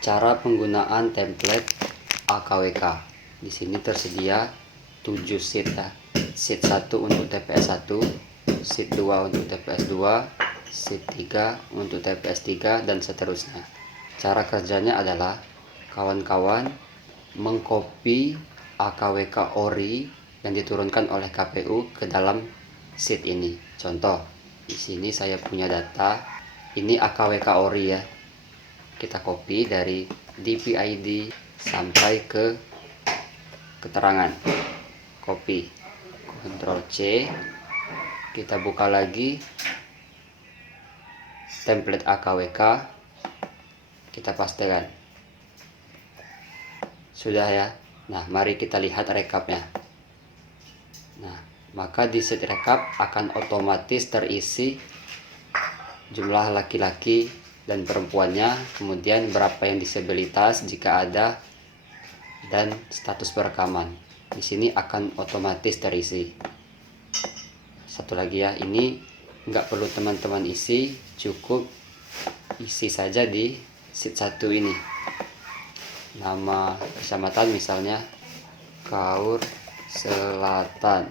Cara penggunaan template AKWK. Di sini tersedia 7 sheet ya. Sheet 1 untuk TPS 1, sheet 2 untuk TPS 2, sheet 3 untuk TPS 3 dan seterusnya. Cara kerjanya adalah kawan-kawan mengcopy AKWK ori yang diturunkan oleh KPU ke dalam sheet ini. Contoh, di sini saya punya data, ini AKWK ori ya. Kita copy dari DPID sampai ke keterangan, copy, Ctrl C, kita buka lagi template AKWK, kita pastekan. Sudah ya. Nah, mari kita lihat rekapnya. Nah, maka di sheet rekap akan otomatis terisi jumlah laki-laki dan perempuannya, kemudian berapa yang disabilitas jika ada, dan status perekaman. Di sini akan otomatis terisi. Satu lagi ya, ini nggak perlu teman-teman isi, cukup isi saja di sheet 1 ini. Nama kecamatan misalnya Kaur Selatan,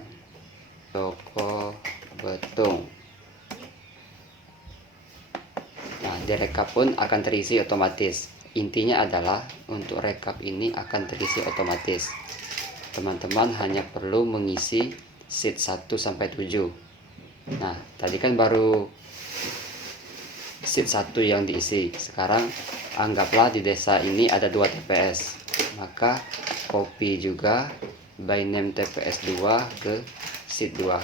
Toko Betung. Nah, di rekap pun akan terisi otomatis. Intinya adalah untuk rekap ini akan terisi otomatis. Teman-teman hanya perlu mengisi sheet 1 sampai 7. Nah, tadi kan baru sheet 1 yang diisi. Sekarang anggaplah di desa ini ada 2 TPS. Maka copy juga by name TPS 2 ke sheet 2.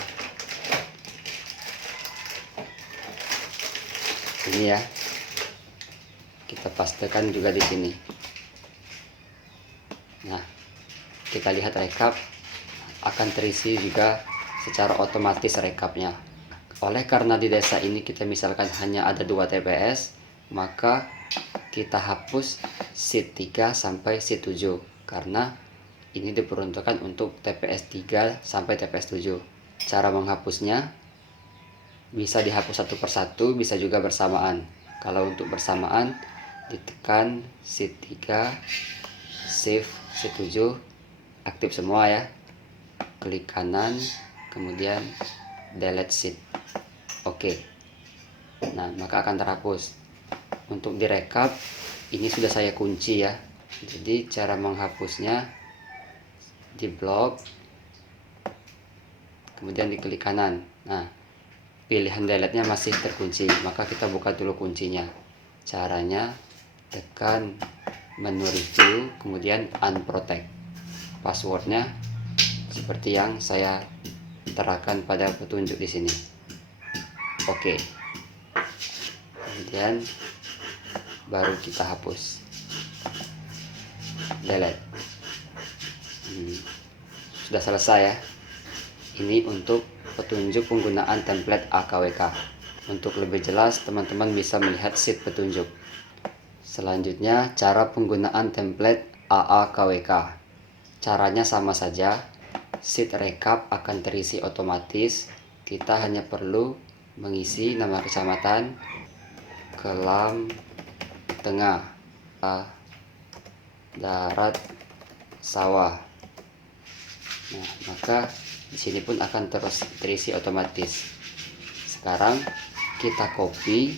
Ini ya, kita pastekan juga di sini. Nah, kita lihat rekap akan terisi juga secara otomatis rekapnya. Oleh karena di desa ini kita misalkan hanya ada 2 TPS, maka kita hapus sheet 3 sampai sheet 7 karena ini diperuntukkan untuk TPS 3 sampai TPS 7. Cara menghapusnya bisa dihapus satu persatu, bisa juga bersamaan. Kalau untuk bersamaan, ditekan sheet 3, save sheet 7, aktif semua ya. Klik kanan, kemudian delete sheet. Oke. Nah, maka akan terhapus. Untuk direkap, ini sudah saya kunci ya. Jadi cara menghapusnya di blok, kemudian diklik kanan. Nah, pilihan delete-nya masih terkunci, maka kita buka dulu kuncinya. Caranya tekan menu review, kemudian unprotect. Passwordnya seperti yang saya terapkan pada petunjuk di sini. Oke. Kemudian baru kita hapus. Delete. Sudah selesai ya. Ini untuk petunjuk penggunaan template AKWK. Untuk lebih jelas, teman-teman bisa melihat sheet petunjuk. Selanjutnya, cara penggunaan template AAKWK. Caranya sama saja. Sheet rekap akan terisi otomatis. Kita hanya perlu mengisi nama kecamatan, Kelam Tengah, Darat Sawah. Nah, maka di sini pun akan terus terisi otomatis. Sekarang kita copy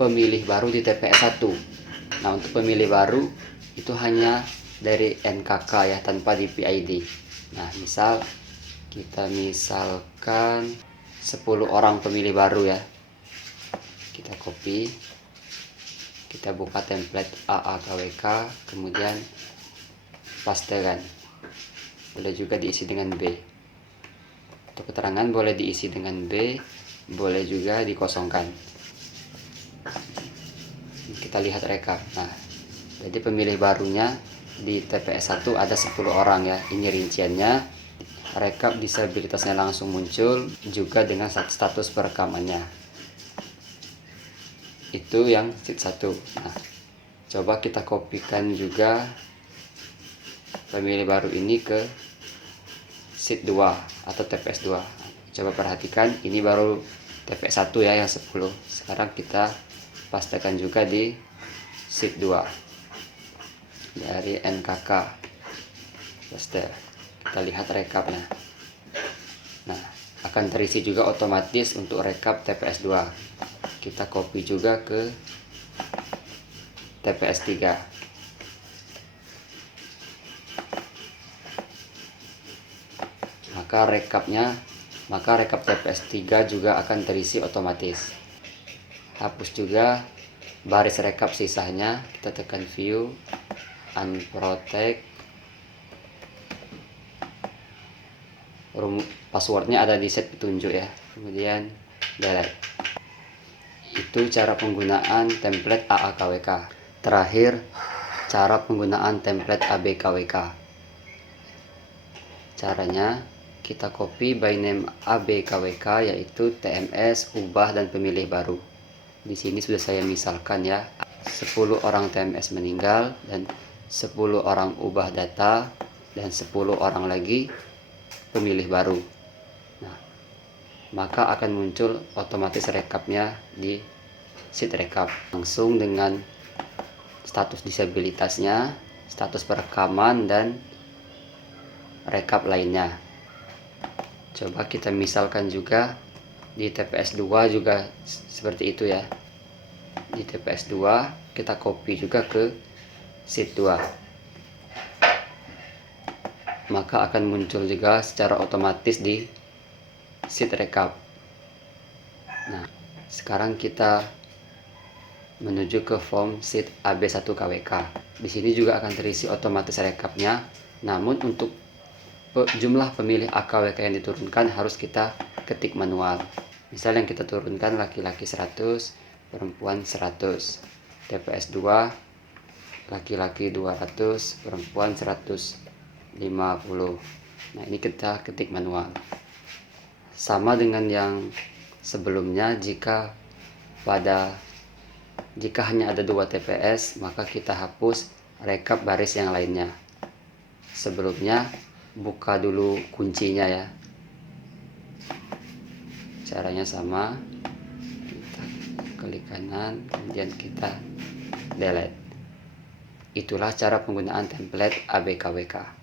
pemilih baru di TPS 1. Nah, untuk pemilih baru itu hanya dari NKK ya, tanpa DPID. Nah, misal kita misalkan 10 orang pemilih baru ya. Kita copy, kita buka template AAKWK, kemudian pastekan. Boleh juga diisi dengan B. Untuk keterangan boleh diisi dengan B, boleh juga dikosongkan. Kita lihat rekap. Nah, jadi pemilih barunya di TPS 1 ada 10 orang ya. Ini rinciannya. Rekap disabilitasnya langsung muncul juga dengan status perekamannya. Itu yang sheet 1. Nah, coba kita kopikan juga pemilih baru ini ke sheet 2 atau TPS 2. Coba perhatikan, ini baru TPS 1 ya yang 10. Sekarang kita pastekan juga di sheet 2. dari NKK. Kita lihat rekapnya. Nah, akan terisi juga otomatis untuk rekap TPS 2. Kita copy juga ke TPS 3. Maka rekap TPS 3 juga akan terisi otomatis. Hapus juga baris rekap sisanya. Kita tekan view, unprotect. Passwordnya ada di set petunjuk ya, kemudian delete. Itu cara penggunaan template AAKWK. Terakhir, cara penggunaan template ABKWK. Caranya, kita copy by name ABKWK, yaitu TMS, ubah, dan pemilih baru. Di sini sudah saya misalkan ya, 10 orang TMS meninggal dan 10 orang ubah data dan 10 orang lagi pemilih baru. Nah, maka akan muncul otomatis rekapnya di sheet rekap langsung dengan status disabilitasnya, status perekaman, dan rekap lainnya. Coba kita misalkan juga di TPS 2 juga seperti itu ya. Di TPS 2 kita copy juga ke sheet 2. Maka akan muncul juga secara otomatis di sheet rekap. Nah, sekarang kita menuju ke form sheet AB1KWK. Di sini juga akan terisi otomatis rekapnya. Namun untuk jumlah pemilih AKWK yang diturunkan harus kita ketik manual. Misal yang kita turunkan laki-laki 100, perempuan 100. TPS 2 laki-laki 200, perempuan 150. Nah, ini kita ketik manual. Sama dengan yang sebelumnya, jika hanya ada 2 TPS, maka kita hapus rekap baris yang lainnya. Sebelumnya buka dulu kuncinya ya. Caranya sama, kita klik kanan, kemudian kita delete. Itulah cara penggunaan template ABKWK.